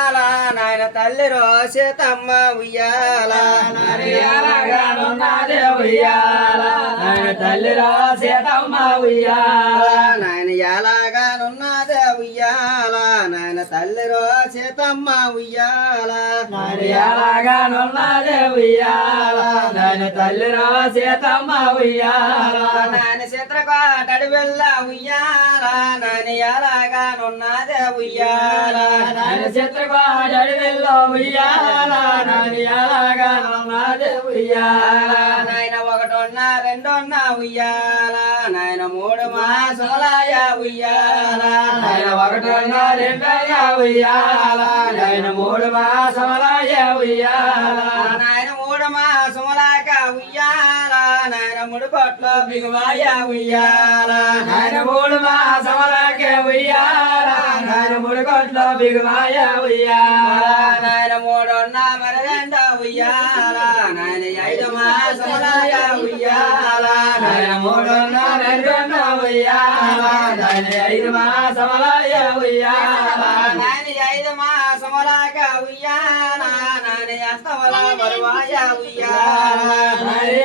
ఉయ్యాల నాయన తల్లి రోసేతమ్మ ఉయ్యాల. ఉయ్యాల నాయన తల్లి రాసేతమ్మ ఉయ్యాల నాయన ఎలాగానున్నదే ఉయ్యాల. నాయన తల్లి రోసేతమ్మ ఉయ్యాల. ఎలాగానున్నదే ఉయ్యాల నాయన తల్లి రాసేతమ్మ ఉయ్యాల. నాయన చిత్రకోటడి వెళ్ళ ఉయ్యాల నాయన ఎలాగానున్నదే ఉయ్యాల నాయన చిత్రకోడడి వెళ్ళో ఉయ్యాల నాయన ఎలాగానున్నదే ఉయ్యాల నాయన ఒకటొన్నా రెండొన్నా ఉయ్యాల నాయన మూడు మాసములాయ ఉయ్యాల నాయన ఒకటన్న రెండన్న ఉయ్యాల ఆయన మూడు మాసములాయ ఉయ్యాల నాయన మూడు పట్ల బిగువాయ ఉయ్యాల. ఆయన మూడు మా సమలకే ఉయ్యాల. ఆయన మూడు కోట్ల బిగువాయ ఉయ్యాల. నాయన మూడు మరి రెండ ఉయ్యాల. నాయన ఐదు సమలయ ఉయ్యాల. ఆయన మూడు రెండున్న ఉయ్యాల. ఆయన ఐదు మా సమలయ ఉయ్యాల. నాయన ఐదు మాసములాక ఉయ్యాల అస్తమల బరువాయ ఉయ్యాల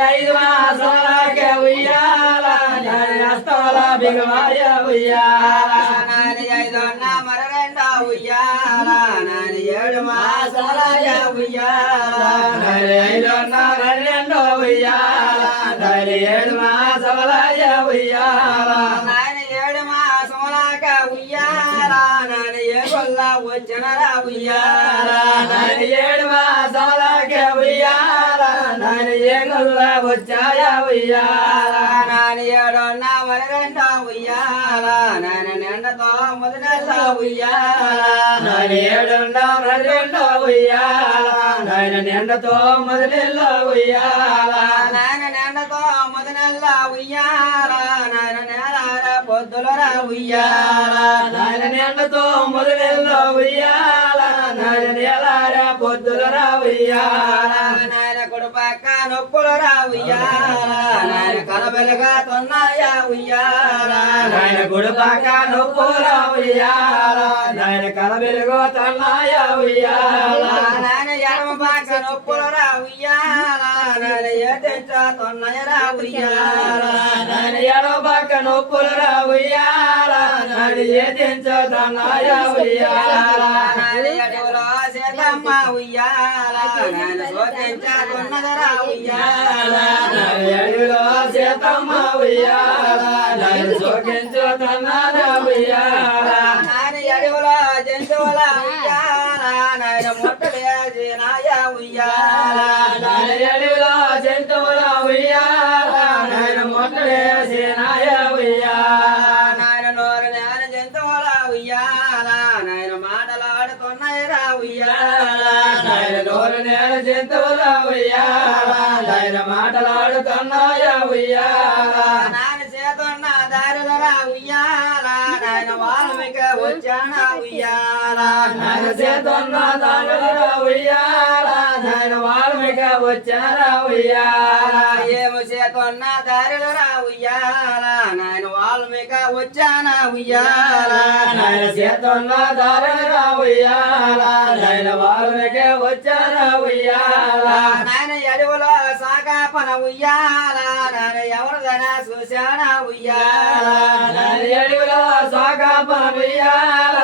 ఐదు మాసములకే ఉయ్యాల ఆయన అస్తమల బిగువాయ ఉయ్యాల నాని ఐదొన్న మర రెండ ఉయ్యాల నాని ఏడు మాసాలయ ఉయ్యాల ఆయన ఐదున్న రెండో ఉయ్యాల ఆయన ఏడు మాసములాయ ఉయ్యాల వచ్చినరా ఉయ్యాల ఆయన ఏడు మాసములకే ఉయ్యాల ఆయన ఏగుల్ల వచ్చాయ ఉయ్యాల నాని ఏడున్న మర రెండ ఉయ్యాల నాని నిండతో మొదలెల్ల ఉయ్యాల ఆయన ఏడున్న రెండో ఉయ్యాల ఆయన నిండతో మొదలెల్లో ఉయ్యాల నాని నిండతో మొదలెల్ల ఉయ్యాల నాని పొద్దులరా ఉయ్యాల నాయన నిండతో మొదలెల్లో ఉయ్యాల నాయన నేలార పొద్దుల రా ఉయ్యాల. నాయన కొడు పక్క నొప్పులు రా ఉయ్యాల నాయన కలబెలుగా తొన్నాయా ఉయ్యాల. నాయన గుడిపాక నొప్పుల ఉయ్యాల నాయన కల వెలుగు తన్నాయ ఉయ్యాల. నాయన ఎడమ పక్క నొప్పులు రా ఉయ్యాల నాయన ఏటెంచ తొన్నయ రా ఉయ్యాల. నొప్పులు రా ఉయ్యాల నాయన ఉయ్యాల. సేతమ్మ ఉయ్యాల నాయన ఉయ్యాల. నాయన ఎడవిలో ఉయ్యాల నాయన సోకించో ఉయ్యాల. నాయన జంతువుల ఉయ్యాల నాయన ముట్టలేసి నాయ ఉయ్యాల. నాయన ఉయ్యాల నోరు నేను జంతువుల ఉయ్యాల నాయన మాటలాడుతున్నాయ ఉయ్యాల. నాయన చేతున్న దారిల రా ఉయ్యాల నాయన వాల్మీక వచ్చాన ఉయ్యాల. నాయన చేతున్న దారుల ఉయ్యాల నాయన వాల్మీక వచ్చారా ఉయ్యాల. ఏము చేతున్న ఉయ్యాల నాయన వాల్మీక వచ్చాన ఉయ్యాల నాయన చేతున్న దారుల ఉయ్యాల నాయన వాల్మీక వచ్చారా ఉయ్యాల. నాయన ఎడువులో సాగాపన ఉయ్యాల నాయన ఎవరిదైనా చూశాన ఉయ్యాల. నాయన ఎడుగులో సాగా ఉయ్యాల